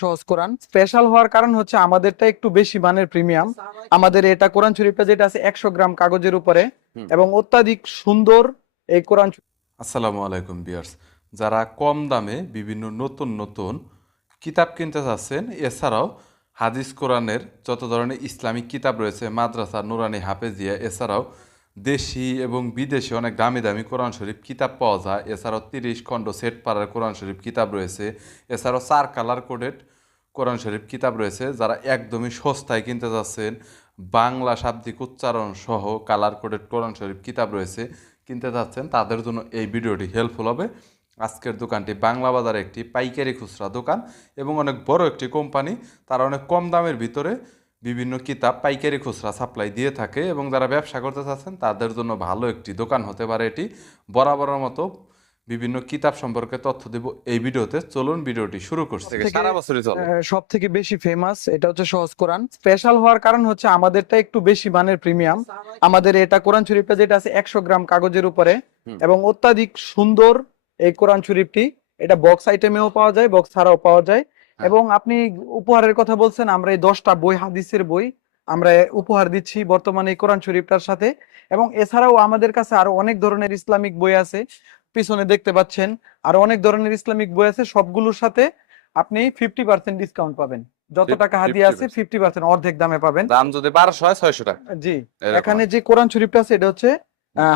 সহজ কোরআন স্পেশাল হওয়ার কারণ হচ্ছে আমাদেরটা একটু বেশি মানের প্রিমিয়াম। আমাদের এটা কোরআন শরীফটা যেটা আছে 100 গ্রাম কাগজের উপরে এবং অত্যাধিক সুন্দর এই কোরআন। আসসালামু আলাইকুম ভিউয়ার্স, যারা কম দামে বিভিন্ন নতুন নতুন কিতাব কিনতে চাচ্ছেন, এছাড়াও হাদিস কোরআনের যত ধরনের ইসলামিক কিতাব রয়েছে, মাদ্রাসা, নুরানি, হাফেজিয়া, এছাড়াও দেশি এবং বিদেশি অনেক দামি দামি কোরআন শরীফ কিতাব পাওয়া যায়। এছাড়াও 30 খণ্ড সেট পাড়ার কোরআন শরীফ কিতাব রয়েছে। এছাড়াও 4 কালার কোডেড কোরআন শরীফ কিতাব রয়েছে। যারা একদমই সস্তায় কিনতে যাচ্ছেন, বাংলা শাব্দিক উচ্চারণ সহ কালার কোডেড কোরআন শরীফ কিতাব রয়েছে, কিনতে যাচ্ছেন, তাদের জন্য এই ভিডিওটি হেল্পফুল হবে। আজকের দোকানটি বাংলা বাজারে একটি পাইকারি খুচরা দোকান এবং অনেক বড় একটি কোম্পানি। তারা অনেক কম দামের ভিতরে বিভিন্ন কিতাব পাইকারি খুচরা সাপ্লাই দিয়ে থাকে এবং যারা ব্যবসা করতে চাচ্ছেন তাদের জন্য ভালো একটি দোকান হতে পারে এটি। বরাবরের মতো বিভিন্ন কিতাব সম্পর্কে তথ্য দেব এই ভিডিওতে। চলুন ভিডিওটি শুরু করছি। সারা বছরই চলে। সব থেকে বেশি ফেমাস এটা হচ্ছে সহজ কোরআন। স্পেশাল হওয়ার কারণ হচ্ছে আমাদেরটা একটু বেশি মানের প্রিমিয়াম। আমাদের এটা কোরআন শরীফটা যেটা আছে 100 গ্রাম কাগজের উপরে এবং অত্যাধিক সুন্দর এই কোরআন শরীফটি। এটা বক্স আইটেমেও পাওয়া যায়, বক্স ছাড়াও পাওয়া যায়। এবং আপনি উপহারের কথা বলছেন, আমরা এই 10টা বই, হাদিসের বই আমরা উপহার দিচ্ছি বর্তমানে এই কোরআন শরীফটার সাথে। এবং এছাড়াও আমাদের কাছে আরো অনেক ধরনের ইসলামিক বই আছে, পিছনে দেখতে পাচ্ছেন আরো অনেক ধরনের ইসলামিক বই আছে। সবগুলোর সাথে আপনি 50% ডিসকাউন্ট পাবেন। যত টাকা হাদিয়া আছে 50% অর্ধেক দামে পাবেন। দাম যদি 1200 হয় 600 টাকা। জি, এখানে যে কোরআন শরীফটা আছে এটা হচ্ছে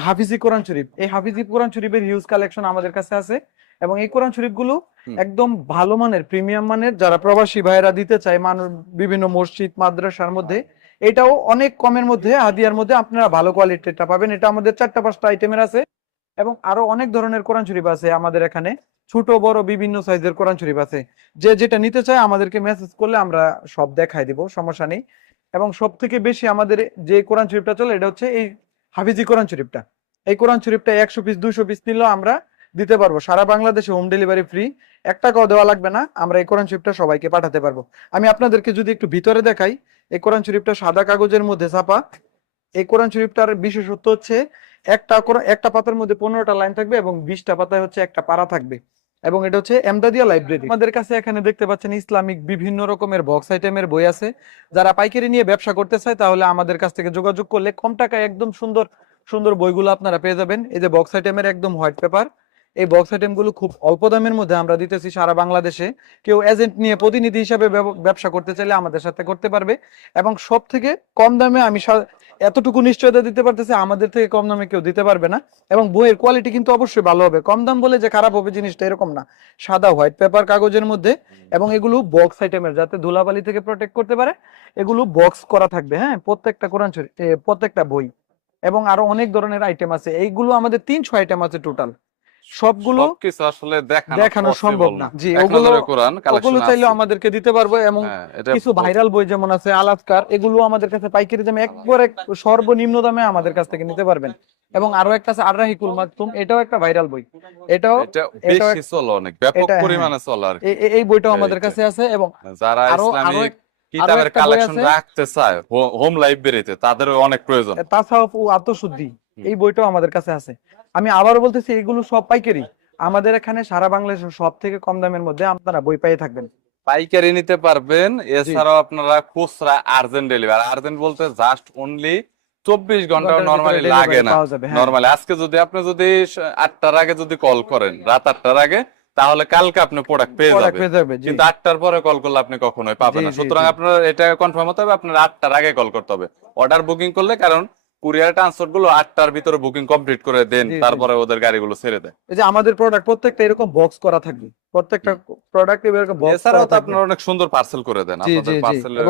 হাফিজি কোরআন শরীফ। এই হাফিজি কোরআন শরীফের হিউজ কালেকশন আমাদের কাছে আছে এবং এই কোরআন শরীফগুলো একদম ভালো মানের, প্রিমিয়াম মানের। যারা প্রবাসী ভাইরা দিতে চায় মানুষ বিভিন্ন মসজিদ মাদ্রাসার মধ্যে, এটাও অনেক কমের মধ্যে হাদিয়ার মধ্যে আপনারা ভালো কোয়ালিটিটা পাবেন। এটা আমাদের 4-5টা আইটেমের আছে এবং আরো অনেক ধরনের কোরআন শরীফ আছে আমাদের এখানে। ছোট বড় বিভিন্ন সাইজের কোরআন শরীফ আছে। যে যেটা নিতে চায় আমাদেরকে মেসেজ করলে আমরা সব দেখাই দিব, সমস্যা নেই। এবং সব থেকে বেশি আমাদের যে কোরআন শরীফটা চলে এটা হচ্ছে এই হাফিজি কোরআন শরীফটা। এই কোরআন শরীফটা 100 পিস 200 পিস নিলেও আমরা দিতে পারবো। সারা বাংলাদেশে হোম ডেলিভারি ফ্রি, 1 টাকাও দেওয়া লাগবে না। আমরা এই কোরআন শরীফটা সবাইকে পাঠাতে পারবো। আমি আপনাদেরকে যদি একটু ভিতরে দেখাই, এই কোরআন শরীফটা সাদা কাগজের মধ্যে ছাপা। এই কোরআন শরীফটার বিশেষত্ব হচ্ছে একটা পাতার মধ্যে 15টা লাইন থাকবে এবং 20টা পাতায় হচ্ছে একটা পারা থাকবে। এবং এটা হচ্ছে এমদাদিয়া লাইব্রেরি। আমাদের কাছে এখানে দেখতে পাচ্ছেন ইসলামিক বিভিন্ন রকমের বক্স আইটেমের বই আছে। যারা পাইকারি নিয়ে ব্যবসা করতে চায় তাহলে আমাদের কাছ থেকে যোগাযোগ করলে কম টাকায় একদম সুন্দর সুন্দর বইগুলো আপনারা পেয়ে যাবেন। এই যে বক্স আইটেমের একদম হোয়াইট পেপার, এই বক্স আইটেম গুলো খুব অল্প দামের মধ্যে আমরা দিতেছি সারা বাংলাদেশে। কেউ এজেন্ট নিয়ে প্রতিনিধি হিসাবে ব্যবসা করতে চাইলে আমাদের সাথে করতে পারবে। এবং সব থেকে কম দামে আমি এতটুকু নিশ্চয়তা দিতে পারতেছি, আমাদের থেকে কম দামে কেউ দিতে পারবে না। এবং বইয়ের কোয়ালিটি কিন্তু অবশ্যই ভালো হবে। কম দাম বলে যে খারাপ হবে জিনিসটা এরকম না। সাদা হোয়াইট পেপার কাগজের মধ্যে এবং এগুলো বক্স আইটেমের, যাতে ধুলাবালি থেকে প্রোটেক্ট করতে পারে। এগুলো বক্স করা থাকবে, হ্যাঁ, প্রত্যেকটা কোরআন শরীফ, প্রত্যেকটা বই। এবং আরো অনেক ধরনের আইটেম আছে। এইগুলো আমাদের 300 আইটেম আছে টোটাল। সবগুলো কিছু আসলে দেখানো সম্ভব না। জি, ওগুলো চাইলে আমাদেরকে দিতে পারবো। এবং কিছু ভাইরাল বই যেমন আছে আলাস্কার, এগুলো আমাদের কাছে পাইকারি দামে একবারে সর্বনিম্ন দামে আমাদের কাছ থেকে নিতে পারবেন। এবং আরো একটা আছে আররাহিকুল মাকতুম, এটাও একটা ভাইরাল বই। এটাও বেশি চলে, অনেক ব্যাপক পরিমাণে চলে আর কি। এই বইটাও আমাদের কাছে আছে। এবং যারা ইসলামিক কিতাবের কালেকশন রাখতে চায় হোম লাইব্রেরিতে, তাদের অনেক প্রয়োজন। তাসাউফ ও আত্মশুদ্ধি, এই বইটাও আমাদের কাছে আছে। আমি আবারও বলতেছি, এগুলো সব পাইকারি। আমাদের এখানে সারা বাংলাদেশের সব থেকে কম দামের মধ্যে আপনারা বই পেয়ে থাকবেন। পাইকারি নিতে পারবেন। এছাড়াও আপনারা খুচরা আর্জেন্ট ডেলিভারি, আর্জেন্ট বলতে জাস্ট অনলি 24 ঘন্টা নরমালি লাগে না। নরমালি আজকে যদি আপনি 8টার আগে যদি কল করেন, রাত 8টার আগে, তাহলে কালকে আপনি প্রোডাক্ট পেয়ে যাবেন। কিন্তু 8টার পরে কল করলে আপনি কখনোই পাবেন না। সুতরাং আপনার এটা কনফার্ম হতে হবে, আপনার 8টার আগে কল করতে হবে অর্ডার বুকিং করলে। কারণ কুরিয়ার ট্রান্সপোর্ট গুলো 8টার ভিতরে বুকিং কমপ্লিট করে দেন, তারপরে ওদের গাড়িগুলো ছেড়ে দেয়। এই যে আমাদের প্রোডাক্ট প্রত্যেকটা এরকম বক্স করা থাকবে, প্রত্যেকটা প্রোডাক্ট এরকম বক্স। এছাড়াও তো আপনারা অনেক সুন্দর পার্সেল করে দেন। আপনাদের পার্সেলের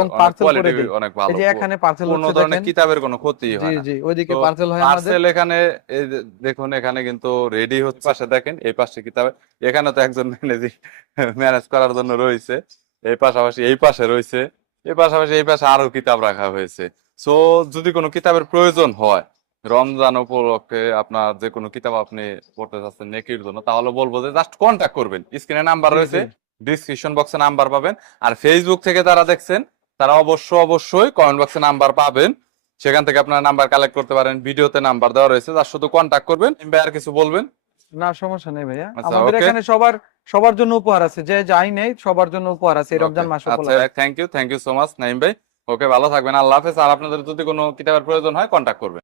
কোয়ালিটি অনেক ভালো। এই যে এখানে পার্সেল হচ্ছে, কোনো ধরনের কিতাবের কোনো ক্ষতি হয় না। জি, ওইদিকে পার্সেল হয় আমাদের। পার্সেল এখানে এই দেখুন, এখানে কিন্তু রেডি হচ্ছে। পাশে দেখেন, এই পাশে কিতাবে, এখানে তো একজন ম্যানেজ করার জন্য রয়েছে। এই পাশাপাশি এই পাশে রয়েছে, এই পাশাপাশি এই পাশে আরো কিতাব রাখা হয়েছে। সো যদি কোনো কিতাবের প্রয়োজন হয় রমজান উপলক্ষে, আপনার যে কোনো কিতাব আপনি পড়তে চাচ্ছেন নেকির জন্য, তাহলে বলবো যে জাস্ট কন্ট্যাক্ট করবেন। স্ক্রিনে নাম্বার রয়েছে, ডিসক্রিপশন বক্সে নাম্বার পাবেন। আর ফেসবুক থেকে যারা দেখছেন তারা অবশ্যই কমেন্ট বক্সে নাম্বার পাবেন, সেখান থেকে আপনারা নাম্বার কালেক্ট করতে পারেন। ভিডিওতে নাম্বার দেওয়া রয়েছে, তার শুধু কন্ট্যাক্ট করবেন। আর কিছু বলবেন? না সমস্যা নেই ভাইয়া, আচ্ছা, আমাদের okay. এখানে সবার সবার জন্য উপহার আছে, যে যাই নেই সবার জন্য উপহার আছে এই রমজান মাস আচ্ছা, উপলক্ষে। Thank you so much Naim ভাই। ওকে, ভালো থাকবেন, আল্লাহ হাফেজ। আর আপনাদের যদি কোনো কিতাবের প্রয়োজন হয় কন্ট্যাক্ট করবেন।